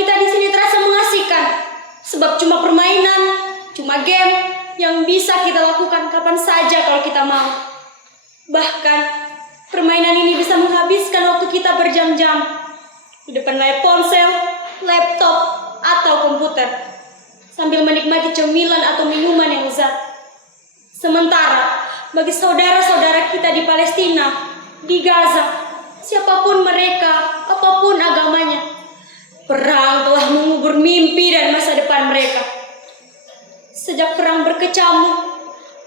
kita di sini terasa mengasihkan. Sebab cuma permainan, cuma game yang bisa kita lakukan kapan saja kalau kita mau. Bahkan permainan ini bisa menghabiskan waktu kita berjam-jam di depan layar ponsel, laptop, atau komputer sambil menikmati cemilan atau minuman yang lezat. Sementara bagi saudara-saudara kita di Palestina, di Gaza, siapapun mereka, apapun agamanya, perang telah mengubur mimpi dan masa depan mereka. Sejak perang berkecamuk,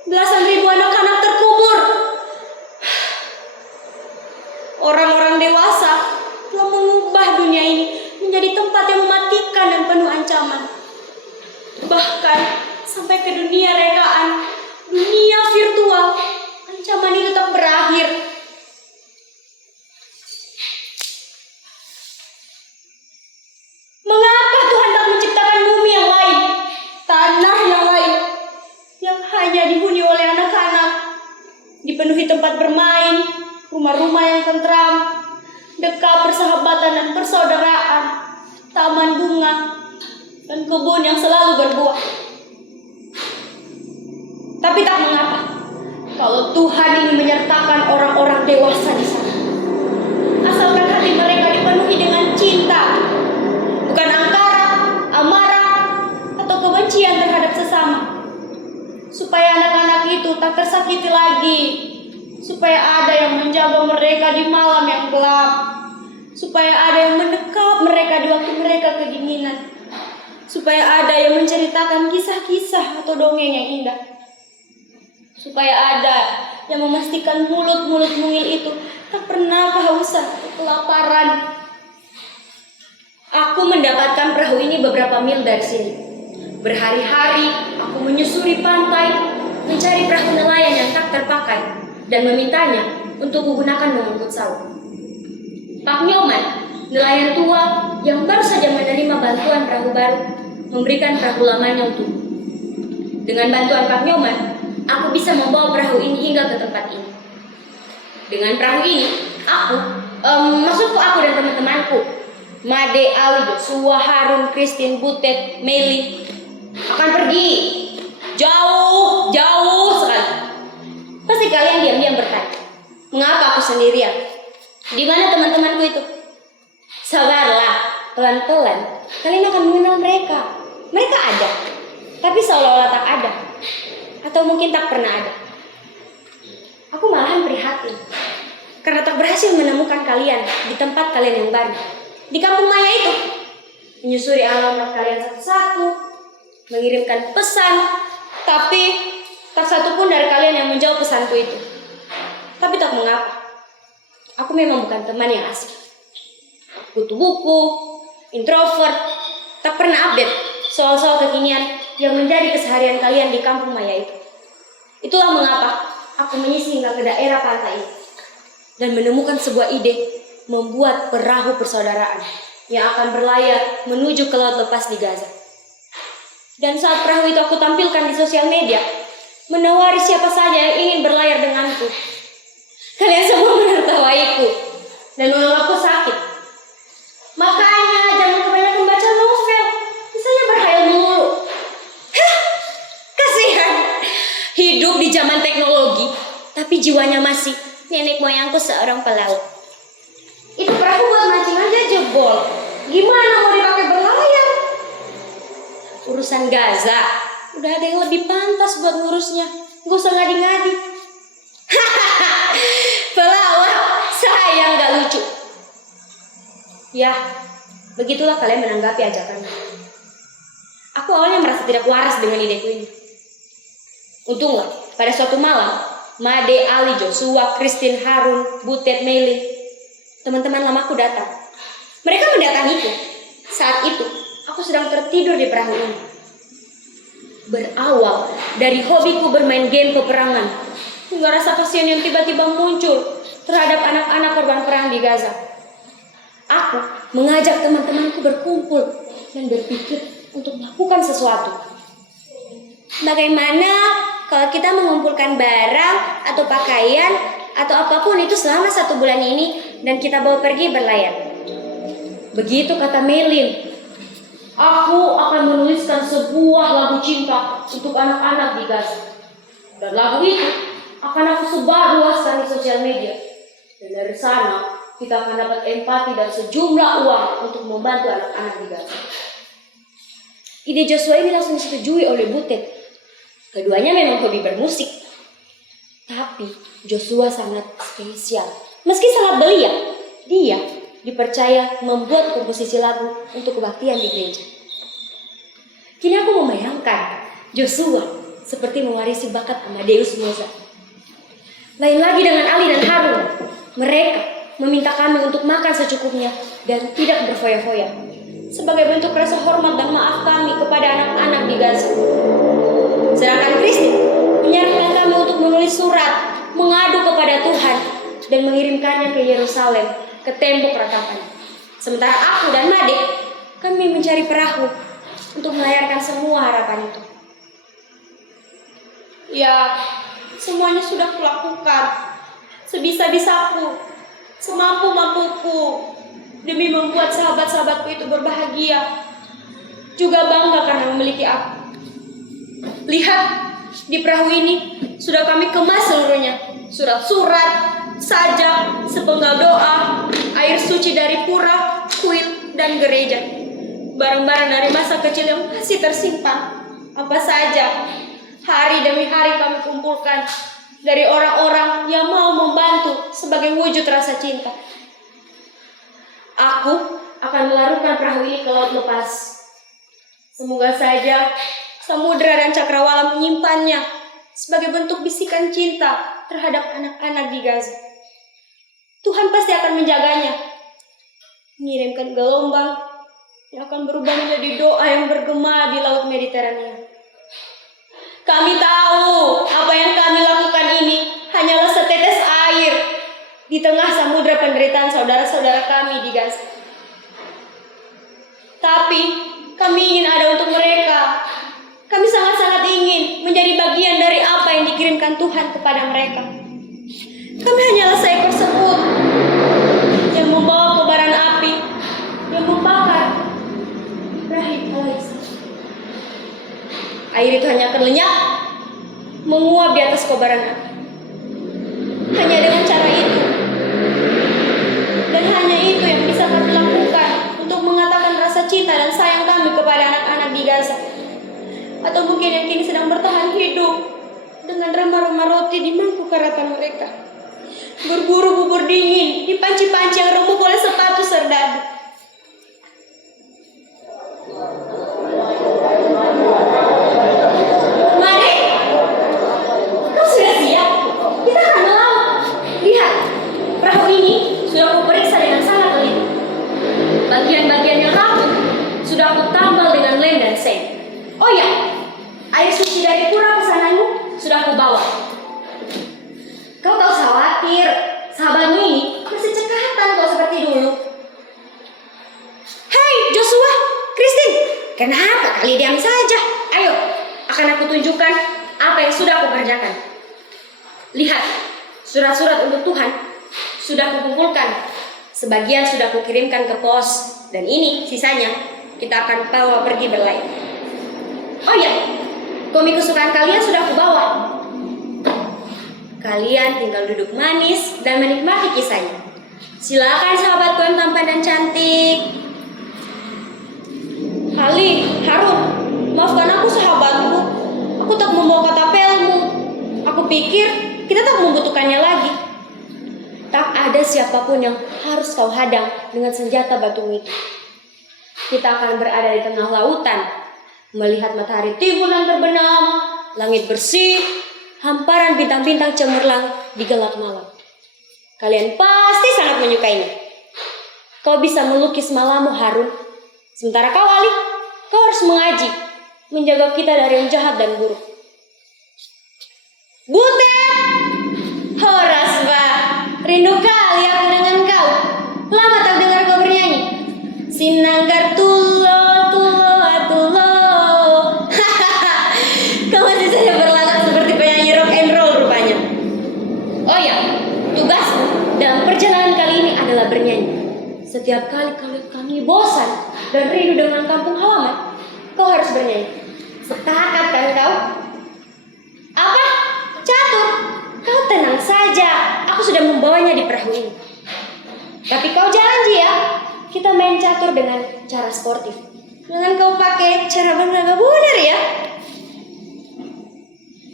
belasan ribu anak-anak terkubur. Orang-orang dewasa telah mengubah dunia ini menjadi tempat yang mematikan dan penuh ancaman. Bahkan sampai ke dunia rekaan, dunia virtual, ancaman itu tak berakhir. Mengapa Tuhan tak menciptakan bumi yang lain, tanah yang lain, yang hanya dihuni oleh anak-anak, dipenuhi tempat bermain, rumah-rumah yang tentram, dekat persahabatan dan persaudaraan, taman bunga, dan kebun yang selalu berbuah. Tapi tak mengapa kalau Tuhan ingin menyertakan orang-orang dewasa di sana. Asalkan hati mereka dipenuhi dengan cinta, bukan angkara, amarah, atau kebencian terhadap sesama. Supaya anak-anak itu tak tersakiti lagi, supaya ada yang menjaga mereka di malam yang gelap, supaya ada yang mendekap mereka di waktu mereka kedinginan, supaya ada yang menceritakan kisah-kisah atau dongeng yang indah, supaya ada yang memastikan mulut-mulut mungil itu tak pernah kehausan atau kelaparan. Aku mendapatkan perahu ini beberapa mil dari sini. Berhari-hari aku menyusuri pantai, mencari perahu nelayan yang tak terpakai, dan memintanya untuk menggunakan mengangkut sawu. Pak Nyoman, nelayan tua yang baru saja menerima bantuan perahu baru, memberikan perahu lamanya untukku. Dengan bantuan Pak Nyoman, aku bisa membawa perahu ini hingga ke tempat ini. Dengan perahu ini, maksudku aku dan teman-temanku, Made, Ali, Joshua, Harun, Christine, Butet, Meli, akan pergi jauh sekali. Pasti kalian diam-diam bertanya, mengapa aku sendirian? Di mana teman-temanku itu? Sabarlah, pelan-pelan kalian akan mengenal mereka. Mereka ada, tapi seolah-olah tak ada, atau mungkin tak pernah ada. Aku malahan prihatin karena tak berhasil menemukan kalian di tempat kalian yang baru, di kampung maya itu. Menyusuri alamat kalian satu-satu, mengirimkan pesan, tapi tak satu pun dari kalian yang menjawab pesanku itu. Tapi tak mengapa, aku memang bukan teman yang asik. Butuh buku, introvert, tak pernah update soal-soal kekinian yang menjadi keseharian kalian di kampung maya itu. Itulah mengapa aku menyisir hingga ke daerah pantai ini dan menemukan sebuah ide membuat perahu persaudaraan yang akan berlayar menuju ke laut lepas di Gaza. Dan saat perahu itu aku tampilkan di sosial media, menawari siapa saja yang ingin berlayar denganku, kalian semua menertawaiku dan menolakku sakit. Makanya jangan kebanyakan baca novel, misalnya berhayal mulu. Kasihan, hidup di zaman teknologi, tapi jiwanya masih nenek moyangku seorang pelaut. Itu perahu buat mancing aja jebol, gimana mau dipakai berlayar? Urusan Gaza, udah ada yang lebih pantas buat ngurusnya, gak usah ngadi-ngadi. Pelawak, sayang gak lucu. Ya, begitulah kalian menanggapi ajakannya. Aku awalnya merasa tidak waras dengan ideku ini. Untunglah, pada suatu malam, Made, Ali, Joshua, Christine, Harun, Butet, Meli, teman-teman lamaku datang. Mereka mendatangiku. Saat itu, aku sedang tertidur di perahu ini. Berawal dari hobiku bermain game peperangan, hingga rasa kasihan yang tiba-tiba muncul terhadap anak-anak korban perang di Gaza. Aku mengajak teman-temanku berkumpul dan berpikir untuk melakukan sesuatu. Bagaimana kalau kita mengumpulkan barang atau pakaian atau apapun itu selama 1 bulan ini dan kita bawa pergi berlayar? Begitu kata Melin. Aku akan menuliskan sebuah lagu cinta untuk anak-anak di Gaza. Dan lagu itu akan aku sebar luaskan di sosial media. Dan dari sana kita akan dapat empati dan sejumlah uang untuk membantu anak-anak di Gaza. Ide Joshua ini langsung disetujui oleh Butet. Keduanya memang hobi bermusik. Tapi Joshua sangat spesial. Meski sangat belia, dia dipercaya membuat komposisi lagu untuk kebaktian di gereja. Kini aku membayangkan Joshua seperti mewarisi bakat Amadeus Mozart. Lain lagi dengan Ali dan Harun. Mereka meminta kami untuk makan secukupnya dan tidak berfoya-foya, sebagai bentuk rasa hormat dan maaf kami kepada anak-anak di Gaza. Sedangkan Kristi menyarankan kami untuk menulis surat mengadu kepada Tuhan dan mengirimkannya ke Yerusalem, ke tembok ratapan. Sementara aku dan Made, kami mencari perahu untuk melayarkan semua harapan itu. Ya, semuanya sudah kulakukan sebisa-bisaku, semampu-mampuku, demi membuat sahabat-sahabatku itu berbahagia, juga bangga karena memiliki aku. Lihat, di perahu ini sudah kami kemas seluruhnya. Surat-surat, sajak, sepenggal doa, air suci dari pura, kuil, dan gereja. Barang-barang dari masa kecil yang masih tersimpan. Apa saja, hari demi hari kami kumpulkan dari orang-orang yang mau membantu sebagai wujud rasa cinta. Aku akan melarutkan perahu ini ke laut lepas. Semoga saja samudera dan cakrawala menyimpannya sebagai bentuk bisikan cinta terhadap anak-anak di Gaza. Tuhan pasti akan menjaganya, mengirimkan gelombang yang akan berubah menjadi doa yang bergema di laut Mediterania. Kami tahu apa yang kami lakukan ini hanyalah setetes air di tengah samudera penderitaan saudara-saudara kami di Gaza. Tapi kami ingin ada untuk mereka. Kami sangat-sangat ingin menjadi bagian dari apa yang dikirimkan Tuhan kepada mereka. Kami hanyalah seekor semut yang membawa kobaran api yang membakar Ibrahim alaihissalam. Air itu hanya akan lenyap, menguap di atas kobaran api. Hanya dengan cara itu, dan hanya itu yang bisa kami lakukan untuk mengatakan rasa cinta dan sayang kami kepada anak-anak di Gaza. Atau mungkin yang kini sedang bertahan hidup dengan remah-remah roti di mangkuk karatan mereka, berburu bubur dingin di panci-panci yang remuk oleh sepatu serdadu. Mari, kau sudah siap? Kita akan melaut. Lihat, perahu ini sudah aku periksa dengan sangat teliti. Bagian-bagian yang rapuh sudah aku tambal dengan lem dan seng. Oh ya, air suci dari pura pesananmu sudah aku bawa. Kau tak usah khawatir, sahabatmu ini masih cekatan kok seperti dulu. Hei Joshua, Christine, kenapa kali diam saja? Ayo, akan aku tunjukkan apa yang sudah aku kerjakan. Lihat, surat-surat untuk Tuhan sudah aku kumpulkan. Sebagian sudah aku kirimkan ke pos, dan ini sisanya kita akan bawa pergi berlayar. Oh ya, komik kesukaan kalian sudah aku bawa. Kalian tinggal duduk manis dan menikmati kisahnya. Silakan sahabatku yang tampan dan cantik. Ali, Harun, maafkan aku sahabatku. Aku tak membawa katapelmu. Aku pikir kita tak membutuhkannya lagi. Tak ada siapapun yang harus kau hadang dengan senjata batumu itu. Kita akan berada di tengah lautan, melihat matahari timur yang terbenam, langit bersih, hamparan bintang-bintang cemerlang di gelap malam. Kalian pasti sangat menyukainya. Kau bisa melukis malammu, Harun. Sementara kau, Ali, kau harus mengaji, menjaga kita dari yang jahat dan buruk. Butet! Horasba, rindu kali aku dengan kau. Lama tak dengar kau bernyanyi. Sinanggar tulo, tulo, atulo. Kau masih saja berlagu seperti penyanyi rock and roll rupanya. Oh ya, tugasmu dalam perjalanan kali ini adalah bernyanyi. Setiap kali kami bosan, dan rindu dengan kampung halaman, kau harus bernyanyi. Sepakat kan kau? Apa? Catur? Kau tenang saja, aku sudah membawanya di perahu ini. Tapi kau janji ya, kita main catur dengan cara sportif. Jangan kau pakai cara benar ya.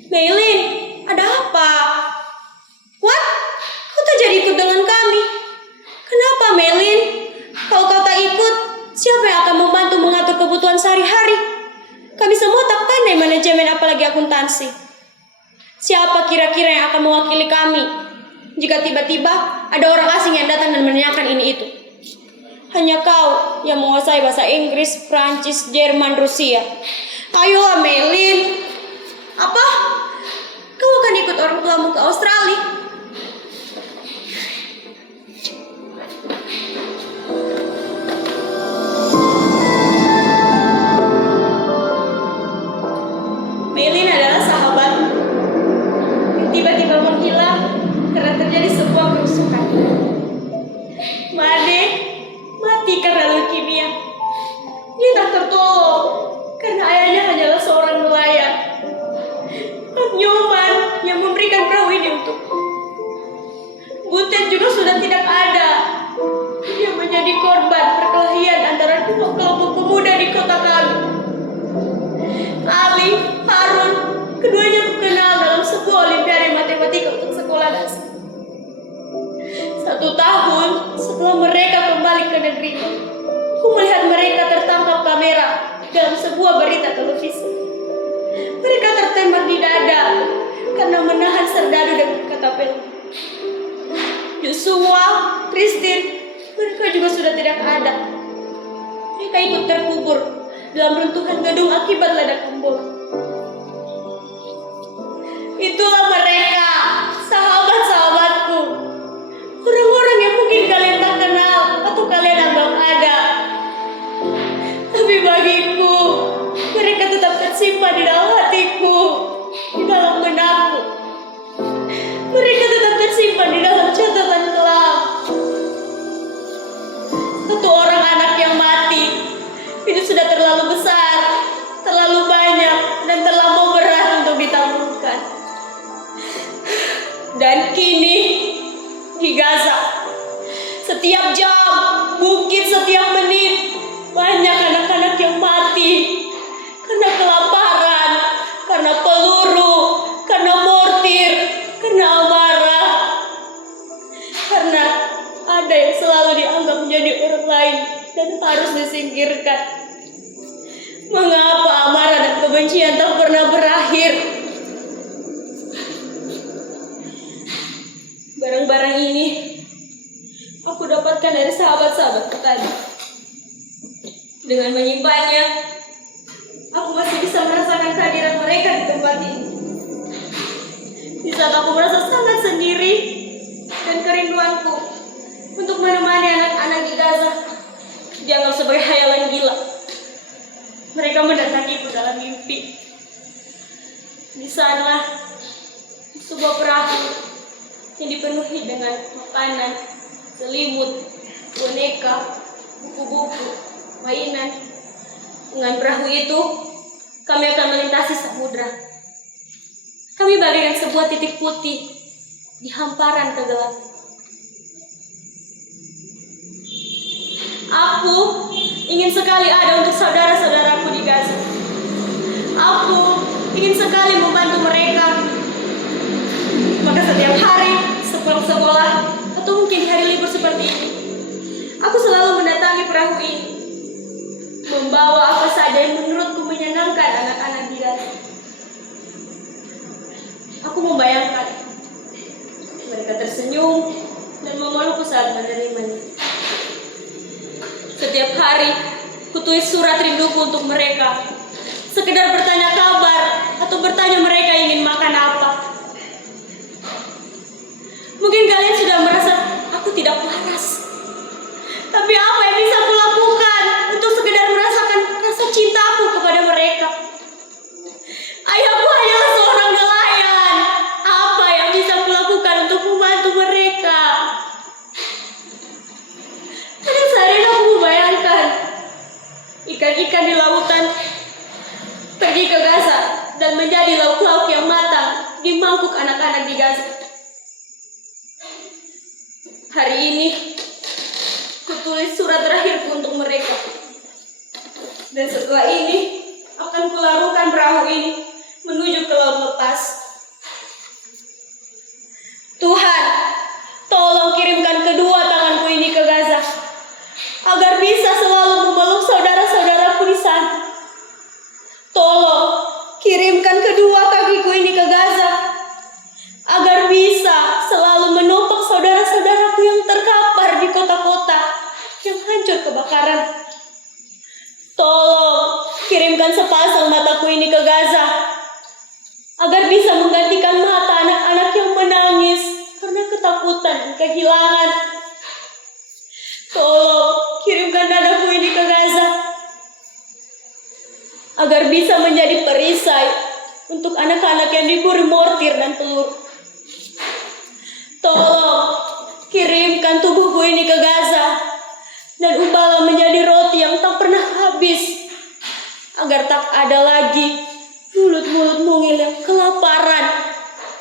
Meilin, ada apa? What? Kau tak jadi ikut dengan kami? Kenapa Meilin? Kalau kau tak ikut, siapa yang akan membantu mengatur kebutuhan sehari-hari? Kami semua tak pandai manajemen apalagi akuntansi. Siapa kira-kira yang akan mewakili kami jika tiba-tiba ada orang asing yang datang dan menanyakan ini itu? Hanya kau yang menguasai bahasa Inggris, Prancis, Jerman, Rusia. Ayolah Meilin. Apa? Kau akan ikut orang tuamu ke Australia? Meilin adalah sahabat yang tiba-tiba menghilang karena terjadi sebuah kerusuhan. Made mati karena leukemia. Dia tak tertolong karena ayahnya hanyalah seorang nelayan. Nyoman yang memberikan perahu ini untukku. Butet juga sudah tidak ada. Dia menjadi korban perkelahian antara dua kelompok pemuda di kota kami. Ali, Harun, keduanya kukenal dalam sebuah olimpiade matematika untuk sekolah dasar. 1 tahun setelah mereka kembali ke negerinya, aku melihat mereka tertangkap kamera dalam sebuah berita televisi. Mereka tertembak di dada karena menahan serdadu dengan katapel. Yosua, Christine, mereka juga sudah tidak ada. Mereka ikut terkubur dalam runtuhan gedung akibat ledakan bom. Itulah mereka, sahabat-sahabatku. Orang-orang yang mungkin kalian tak kenal atau kalian anggap ada. Tapi bagiku, mereka tetap tersimpan di dalam hatiku, di dalam benakku. Mereka tetap tersimpan di dalam catatan kelam. Satu orang anak yang mati, itu sudah terlalu besar, terlalu banyak, dan terlalu berat untuk ditangguhkan. Dan kini, di Gaza, setiap jam, mungkin setiap menit, banyak anak-anak yang mati karena kelaparan, karena peluru, karena mortir, karena amarah, karena ada yang selalu dianggap menjadi orang lain dan harus disingkirkan. Mengapa amarah dan kebencian tak pernah berakhir? Barang-barang ini aku dapatkan dari sahabat-sahabatku tadi. Dengan menyimpannya, aku masih bisa merasakan kehadiran mereka di tempat ini. Di saat aku merasa sangat sendiri dan kerinduanku untuk menemani anak-anak di Gaza dianggap sebagai khayalan gila. Mereka mendatangiku dalam mimpi. Di sana, di sebuah perahu yang dipenuhi dengan makanan, selimut, boneka, buku-buku, mainan. Dengan perahu itu, kami akan melintasi samudra. Kami bagaikan sebuah titik putih di hamparan kegelapan. Aku ingin sekali ada untuk saudara-saudaraku di Gaza. Aku ingin sekali membantu mereka. Maka setiap hari sepulang sekolah atau mungkin di hari libur seperti ini, aku selalu mendatangi perahu ini, membawa apa saja yang menurutku menyenangkan anak-anak di Gaza. Aku membayangkan mereka tersenyum dan memelukku saat menerimanya. Setiap hari kutulis surat rinduku untuk mereka, sekedar bertanya kabar atau bertanya mereka ingin makan apa. Mungkin kalian sudah merasa aku tidak waras, tapi apa yang bisa aku lakukan untuk sekedar merasakan rasa cintaku kepada mereka? Ayahku hanyalah seorang nelayan. Apa yang bisa aku lakukan untuk membantu mereka? Kadang seharian aku membayangkan ikan-ikan di lautan pergi ke Gaza dan menjadi lauk-lauk yang matang di mangkuk anak-anak di Gaza. Hari ini, kutulis surat terakhirku untuk mereka. Dan setelah ini, akan kularukan perahu ini menuju ke laut lepas. Tuhan, tolong kirimkan kedua tanganku ini ke Gaza, agar bisa selalu memeluk saudara-saudaraku di sana. Tolong kirimkan kedua kakiku ini ke Gaza, agar bisa selalu menopang saudara-saudaraku yang terkapar di kota-kota yang hancur kebakaran. Tolong kirimkan sepasang mataku ini ke Gaza, agar bisa menggantikan mata anak-anak yang menangis karena ketakutan dan kehilangan. Tolong kirimkan dadaku ini ke Gaza, agar bisa menjadi perisai untuk anak-anak yang diburu mortir dan peluru. Tolong kirimkan tubuhku ini ke Gaza, dan ubahlah menjadi roti yang tak pernah habis, agar tak ada lagi mulut-mulut mungil yang kelaparan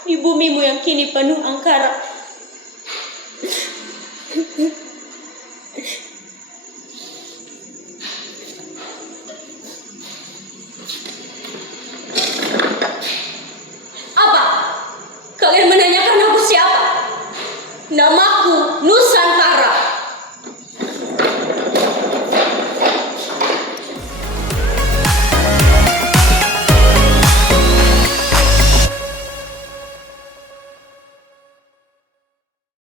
di bumimu yang kini penuh angkara. Apa? Kalian menanyakan aku siapa? Namaku Nusantara.